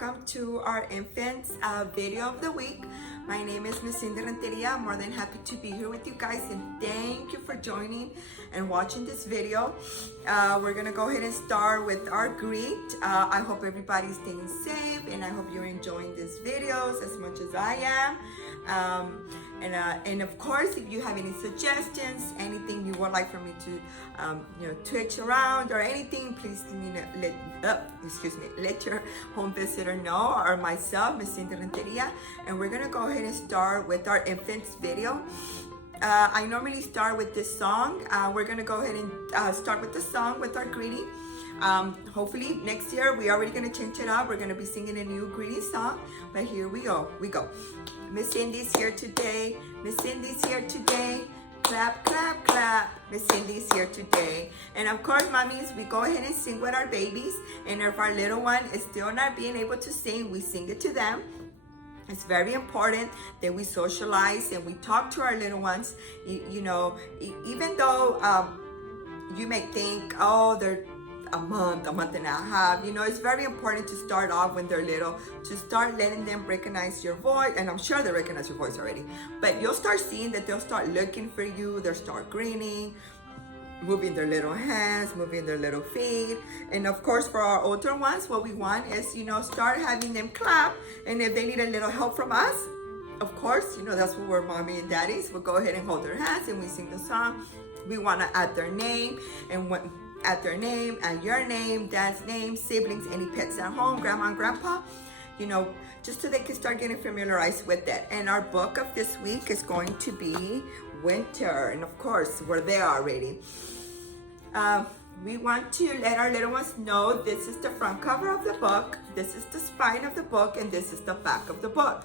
welcome to our infants video of the week. My name is Miss Cindy Renteria. I'm more than happy to be here with you guys, and thank you for joining and watching this video. We're gonna go ahead and start with our greet. I hope everybody's staying safe, and I hope you're enjoying these videos as much as I am. And of course, if you have any suggestions, anything you would like for me to twitch around or anything, please let your home visitor know, or myself, Miss Cindy Renteria. And we're gonna go ahead and start with our infants video. I normally start with this song. We're gonna go ahead and start with the song with our greeting. Hopefully next year we're already gonna change it up. We're gonna be singing a new greeting song, but here we go. Miss Cindy's here today. Miss Cindy's here today. Clap, clap, clap. Miss Cindy's here today. And of course, mommies, we go ahead and sing with our babies. And if our little one is still not being able to sing, we sing it to them. It's very important that we socialize and we talk to our little ones. You know, even though you may think, oh, they're a month and a half, it's very important to start off when they're little, to start letting them recognize your voice. And I'm sure they recognize your voice already, but you'll start seeing that they'll start looking for you. They'll start grinning, moving their little hands, moving their little feet. And of course, for our older ones, what we want is, start having them clap. And if they need a little help from us, of course, that's what we're mommy and daddies. We'll go ahead and hold their hands and we sing the song. We want to add their name, and add their name, add your name, dad's name, siblings, any pets at home, grandma and grandpa, just so they can start getting familiarized with it. And our book of this week is going to be Winter. And of course, we're there already. We want to let our little ones know this is the front cover of the book, this is the spine of the book, and this is the back of the book.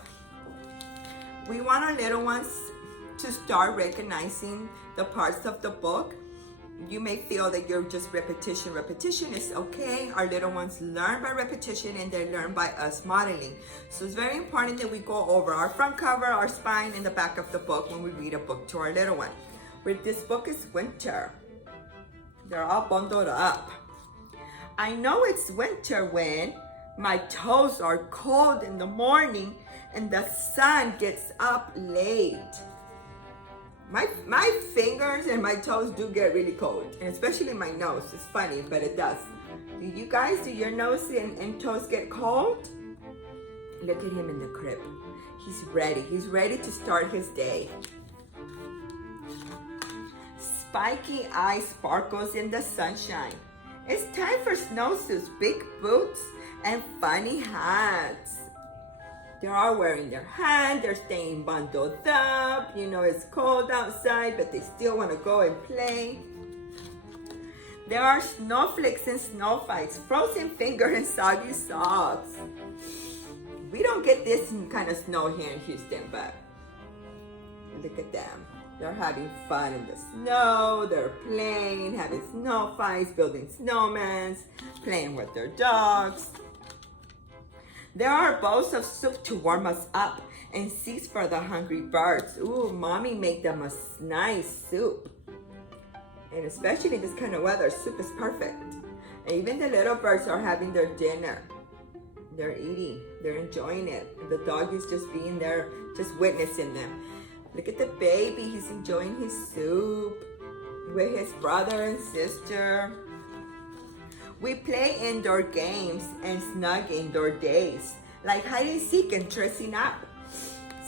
We want our little ones to start recognizing the parts of the book. You may feel that you're just repetition. Repetition is okay. Our little ones learn by repetition, and they learn by us modeling. So it's very important that we go over our front cover, our spine, and the back of the book when we read a book to our little one. This book is Winter. They're all bundled up. I know it's winter when my toes are cold in the morning and the sun gets up late. My fingers and my toes do get really cold, and especially my nose. It's funny, but it does. Do you guys, do your nose and toes get cold? Look at him in the crib. He's ready. He's ready to start his day. Spiky eye sparkles in the sunshine. It's time for snowsuits, big boots, and funny hats. They're all wearing their hats, they're staying bundled up. It's cold outside, but they still want to go and play. There are snowflakes and snow fights, frozen fingers and soggy socks. We don't get this kind of snow here in Houston, but look at them. They're having fun in the snow, they're playing, having snow fights, building snowmen, playing with their dogs. There are bowls of soup to warm us up and seeds for the hungry birds. Ooh, mommy made them a nice soup. And especially in this kind of weather, soup is perfect. And even the little birds are having their dinner. They're eating, they're enjoying it. And the dog is just being there, just witnessing them. Look at the baby, he's enjoying his soup with his brother and sister. We play indoor games and snug indoor days, like hide and seek and dressing up.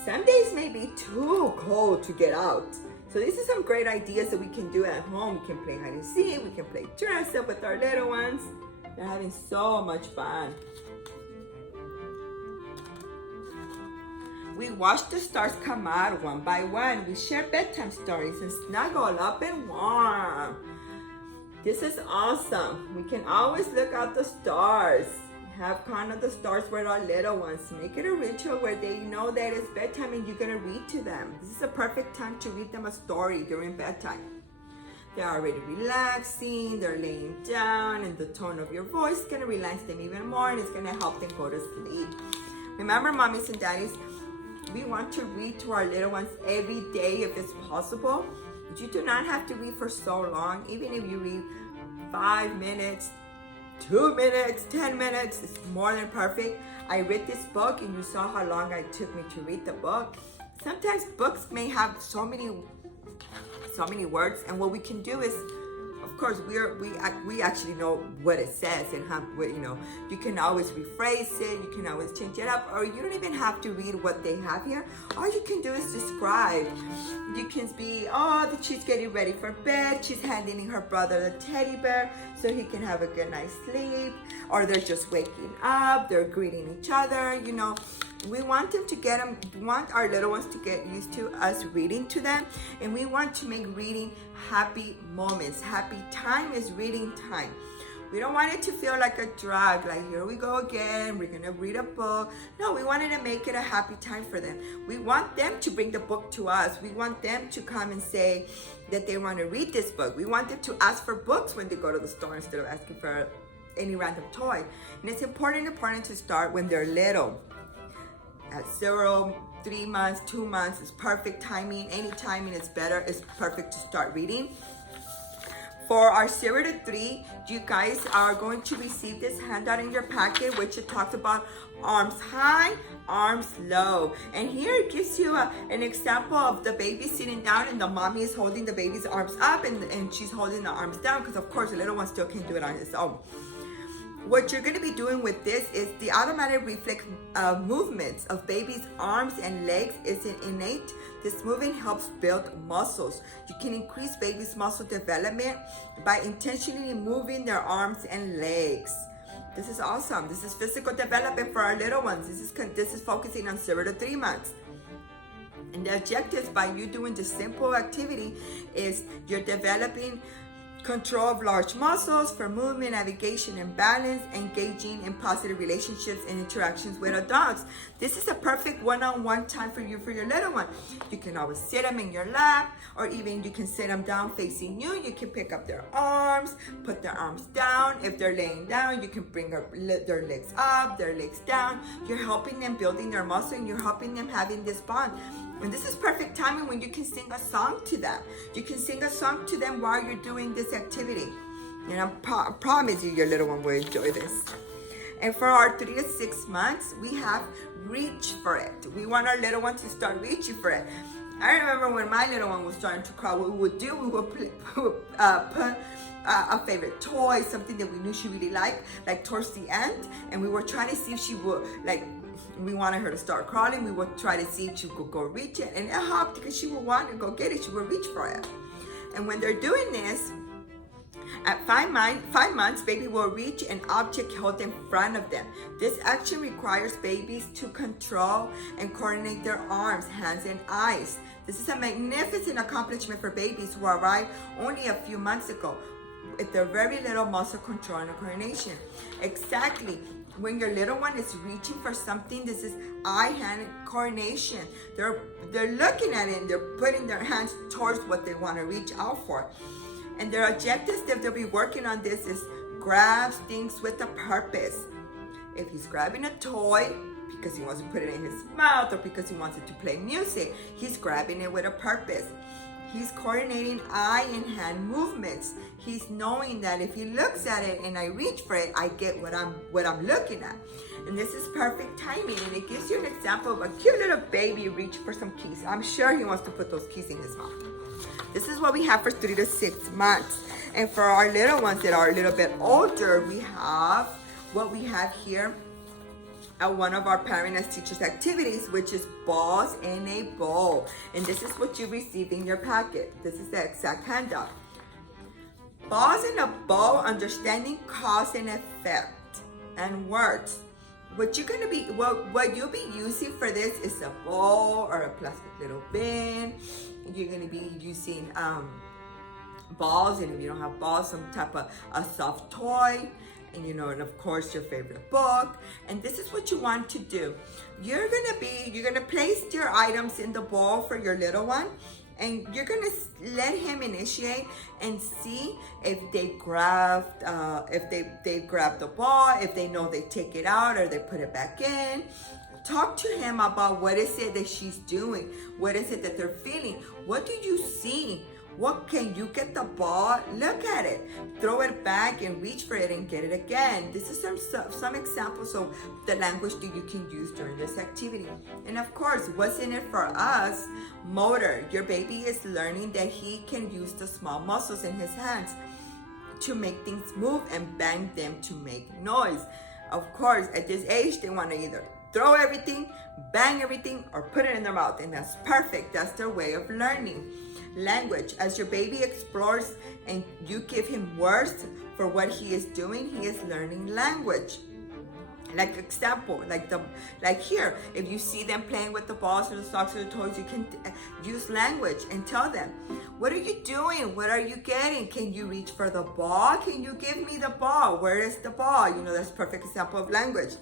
Some days may be too cold to get out. So these are some great ideas that we can do at home. We can play hide and seek, we can play dress up with our little ones. They're having so much fun. We watch the stars come out one by one. We share bedtime stories and snuggle up and warm. This is awesome. We can always look out the stars. Have kind of the stars with our little ones. Make it a ritual where they know that it's bedtime and you're gonna read to them. This is a perfect time to read them a story during bedtime. They're already relaxing, they're laying down, and the tone of your voice is gonna relax them even more, and it's gonna help them go to sleep. Remember, mommies and daddies, we want to read to our little ones every day if it's possible. You do not have to read for so long. Even if you read 5 minutes, 2 minutes, 10 minutes, it's more than perfect. I read this book and you saw how long it took me to read the book. Sometimes books may have so many words, and what we can do is, of course, we actually know what it says and how, you can always rephrase it, you can always change it up, or you don't even have to read what they have here. All you can do is describe. You can be, that she's getting ready for bed, she's handing her brother the teddy bear so he can have a good night's sleep, or they're just waking up, they're greeting each other, We want we want our little ones to get used to us reading to them, and we want to make reading happy moments. Happy time is reading time. We don't want it to feel like a drag, like here we go again, we're gonna read a book. No, we wanted to make it a happy time for them. We want them to bring the book to us. We want them to come and say that they want to read this book. We want them to ask for books when they go to the store instead of asking for any random toy. And it's important to start when they're little. At 0, 3 months, 2 months is perfect timing. Any timing is better. It's perfect to start reading. For our 0 to 3, you guys are going to receive this handout in your packet, which it talks about arms high, arms low. And here it gives you an example of the baby sitting down and the mommy is holding the baby's arms up and she's holding the arms down, because of course the little one still can't do it on his own. What you're going to be doing with this is the automatic reflex movements of baby's arms and legs is innate. This movement helps build muscles. You can increase baby's muscle development by intentionally moving their arms and legs. This is awesome. This is physical development for our little ones. This is focusing on 0 to 3 months. And the objectives by you doing this simple activity is you're developing control of large muscles for movement, navigation, and balance, engaging in positive relationships and interactions with adults. This is a perfect one-on-one time for you, for your little one. You can always sit them in your lap, or even you can sit them down facing you. You can pick up their arms, put their arms down. If they're laying down, you can bring their legs up, their legs down. You're helping them building their muscle, and you're helping them having this bond. And this is perfect timing when you can sing a song to them. You can sing a song to them while you're doing this activity. And I promise you your little one will enjoy this. And for our 3 to 6 months, we have reach for it. We want our little one to start reaching for it. I remember when my little one was starting to cry, what we would do, we would put a favorite toy, something that we knew she really liked, like towards the end. And we were trying to see if she would, we wanted her to start crawling. We would try to see if she could go reach it. And it helped because she would want to go get it. She would reach for it. And when they're doing this, at 5 months, baby will reach an object held in front of them. This action requires babies to control and coordinate their arms, hands, and eyes. This is a magnificent accomplishment for babies who arrived only a few months ago. If they're very little muscle control and coordination. Exactly. When your little one is reaching for something, this is eye-hand coordination. They're looking at it and they're putting their hands towards what they want to reach out for. And their objectives that they'll be working on this is grabs things with a purpose. If he's grabbing a toy because he wants to put it in his mouth or because he wants it to play music, he's grabbing it with a purpose. He's coordinating eye and hand movements. He's knowing that if he looks at it and I reach for it, I get what I'm looking at. And this is perfect timing. And it gives you an example of a cute little baby reaching for some keys. I'm sure he wants to put those keys in his mouth. This is what we have for 3 to 6 months. And for our little ones that are a little bit older, we have what we have here at one of our parent as teachers activities, which is balls in a bowl. And this is what you receive in your packet. This is the exact handout. Balls in a bowl, understanding cause and effect and words. What you'll be using for this is a bowl or a plastic little bin. You're gonna be using balls, and if you don't have balls, some type of a soft toy. And of course your favorite book. And this is what you want to do. You're gonna place your items in the bowl for your little one, and you're gonna let him initiate and see if they grab the ball, if they know they take it out or they put it back in. Talk to him about what is it that she's doing, what is it that they're feeling, what do you see? What can you get the ball? Look at it. Throw it back and reach for it and get it again. This is some examples of the language that you can use during this activity. And of course, what's in it for us? Motor. Your baby is learning that he can use the small muscles in his hands to make things move and bang them to make noise. Of course, at this age, they want to either throw everything, bang everything, or put it in their mouth. And that's perfect. That's their way of learning. Language. As your baby explores and you give him words for what he is doing, he is learning language. Like example, like here, if you see them playing with the balls or the socks or the toys, you can use language and tell them, what are you doing? What are you getting? Can you reach for the ball? Can you give me the ball? Where is the ball? You know, that's a perfect example of language.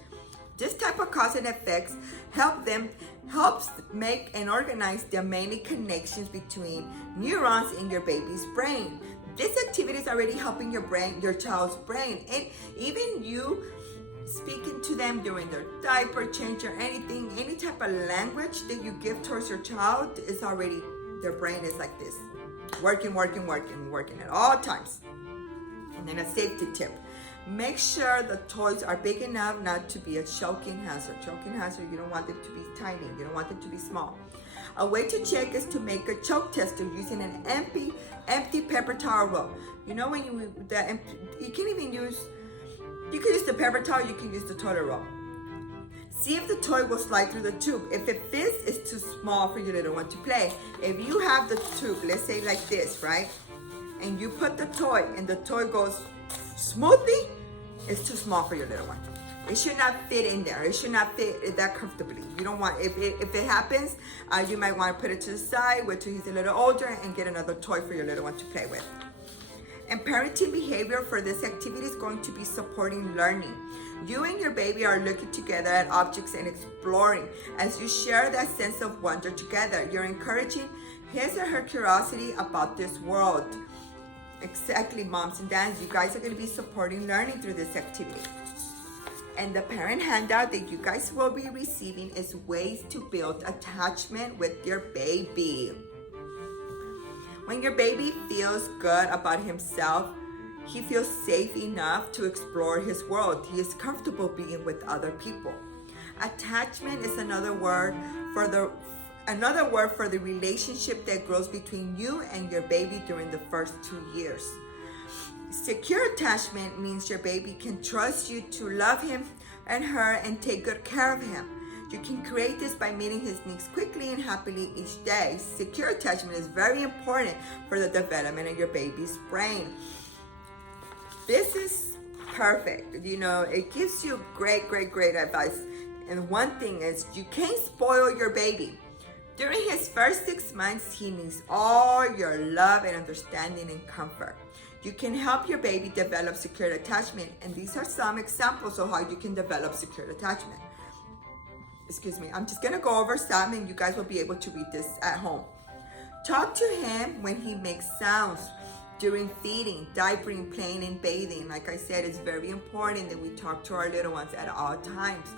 This type of cause and effects helps make and organize the many connections between neurons in your baby's brain. This activity is already helping your child's brain, and even you speaking to them during their diaper change or anything, any type of language that you give towards your child is already, their brain is like this, working at all times. And then a safety tip. Make sure the toys are big enough not to be a choking hazard. Choking hazard, you don't want them to be tiny. You don't want them to be small. A way to check is to make a choke tester using an empty paper towel roll. You know when you can even use, you can use the paper towel, you can use the toilet roll. See if the toy will slide through the tube. If it fits, it's too small for your little one to play. If you have the tube, let's say like this, right? And you put the toy and the toy goes smoothly, it's too small for your little one. It should not fit in there. It should not fit that comfortably. You don't want, if it happens, you might want to put it to the side, wait till he's a little older and get another toy for your little one to play with. And parenting behavior for this activity is going to be supporting learning. You and your baby are looking together at objects and exploring. As you share that sense of wonder together, you're encouraging his or her curiosity about this world. Exactly, moms and dads, you guys are going to be supporting learning through this activity. And the parent handout that you guys will be receiving is ways to build attachment with your baby. When your baby feels good about himself, he feels safe enough to explore his world. He is comfortable being with other people. Attachment is another word for the relationship that grows between you and your baby during the first 2 years. Secure attachment means your baby can trust you to love him and her and take good care of him. You can create this by meeting his needs quickly and happily each day. Secure attachment is very important for the development of your baby's brain. This is perfect. You know, it gives you great advice. And one thing is, you can't spoil your baby. During his first 6 months, he needs all your love and understanding and comfort. You can help your baby develop secure attachment, and these are some examples of how you can develop secure attachment. Excuse me, I'm just gonna go over some and you guys will be able to read this at home. Talk to him when he makes sounds. During feeding, diapering, playing, and bathing. Like I said, it's very important that we talk to our little ones at all times.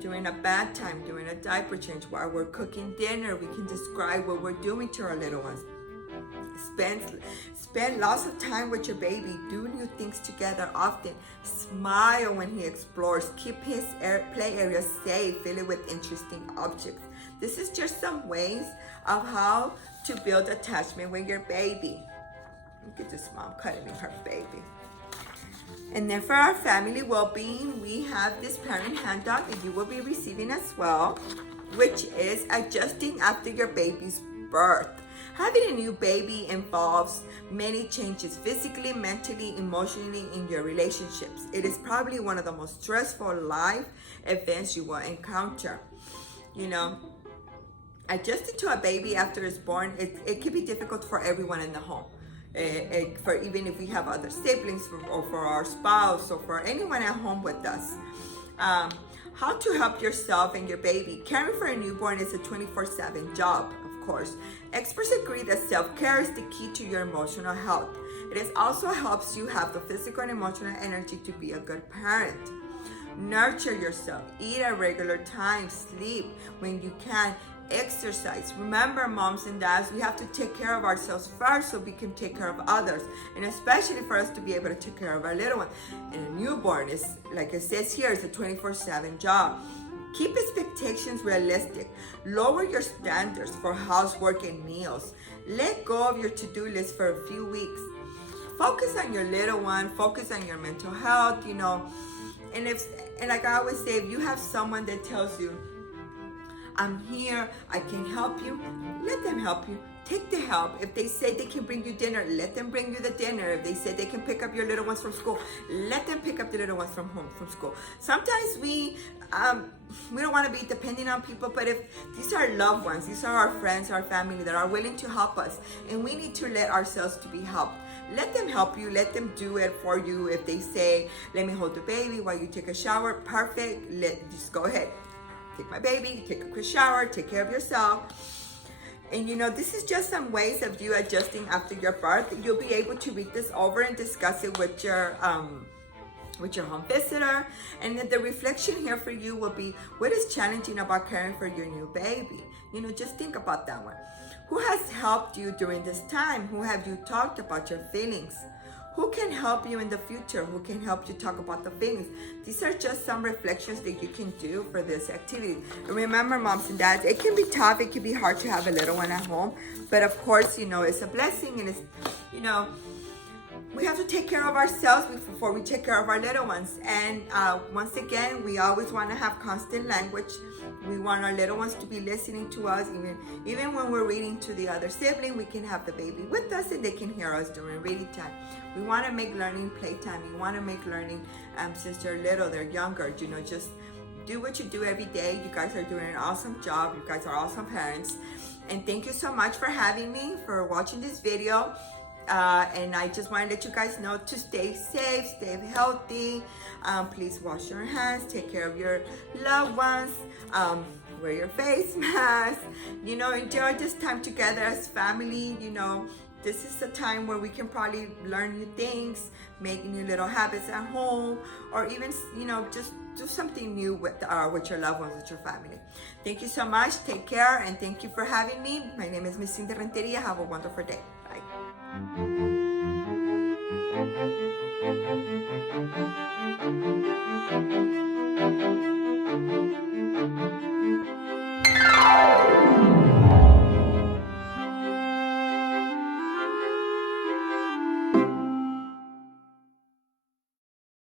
During a bath time, during a diaper change, while we're cooking dinner, we can describe what we're doing to our little ones. Spend lots of time with your baby. Do new things together often. Smile when he explores. Keep his play area safe. Fill it with interesting objects. This is just some ways of how to build attachment with your baby. Look at this mom cuddling her baby. And then for our family well-being, we have this parent handout that you will be receiving as well, which is adjusting after your baby's birth. Having a new baby involves many changes physically, mentally, emotionally in your relationships. It is probably one of the most stressful life events you will encounter. You know, adjusting to a baby after it's born, it can be difficult for everyone in the home. For even if we have other siblings or for our spouse or for anyone at home with us. How to help yourself and your baby. Caring for a newborn is a 24/7 job, of course. Experts agree that self-care is the key to your emotional health. It also helps you have the physical and emotional energy to be a good parent. Nurture yourself. Eat at regular times. Sleep when you can. Exercise. Remember, moms and dads, we have to take care of ourselves first so we can take care of others, and especially for us to be able to take care of our little one. And a newborn is, like it says here, it's a 24/7 job. Keep expectations realistic. Lower your standards for housework and meals. Let go of your to-do list for a few weeks. Focus on your little one. Focus on your mental health, and like I always say, if you have someone that tells you, I'm here, I can help you, let them help you. Take the help. If they say they can bring you dinner, let them bring you the dinner. If they say they can pick up your little ones from school, let them pick up the little ones from school. Sometimes we don't want to be depending on people, but if these are loved ones, these are our friends, our family that are willing to help us, and we need to let ourselves to be helped. Let them help you. Let them do it for you. If they say, let me hold the baby while you take a shower, perfect. Just go ahead. Take my baby, take a quick shower, take care of yourself. And this is just some ways of you adjusting after your birth. You'll be able to read this over and discuss it with your home visitor. And then the reflection here for you will be, what is challenging about caring for your new baby? Just think about that one. Who has helped you during this time? Who have you talked about your feelings? Who can help you in the future? Who can help you talk about the feelings? These are just some reflections that you can do for this activity. And remember, moms and dads, it can be tough. It can be hard to have a little one at home. But of course, it's a blessing. And it's, we have to take care of ourselves before we take care of our little ones. And once again, we always want to have constant language. We want our little ones to be listening to us. Even when we're reading to the other sibling, we can have the baby with us and they can hear us during reading time. We want to make learning playtime. We want to make learning since they're little, they're younger. Just do what you do every day. You guys are doing an awesome job. You guys are awesome parents. And thank you so much for having me, for watching this video. And I just want to let you guys know to stay safe, stay healthy. Please wash your hands, take care of your loved ones, wear your face mask, enjoy this time together as family. This is the time where we can probably learn new things, make new little habits at home, or even, just do something new with your loved ones, with your family. Thank you so much. Take care, and thank you for having me. My name is Miss Cindy Renteria. Have a wonderful day. Bye.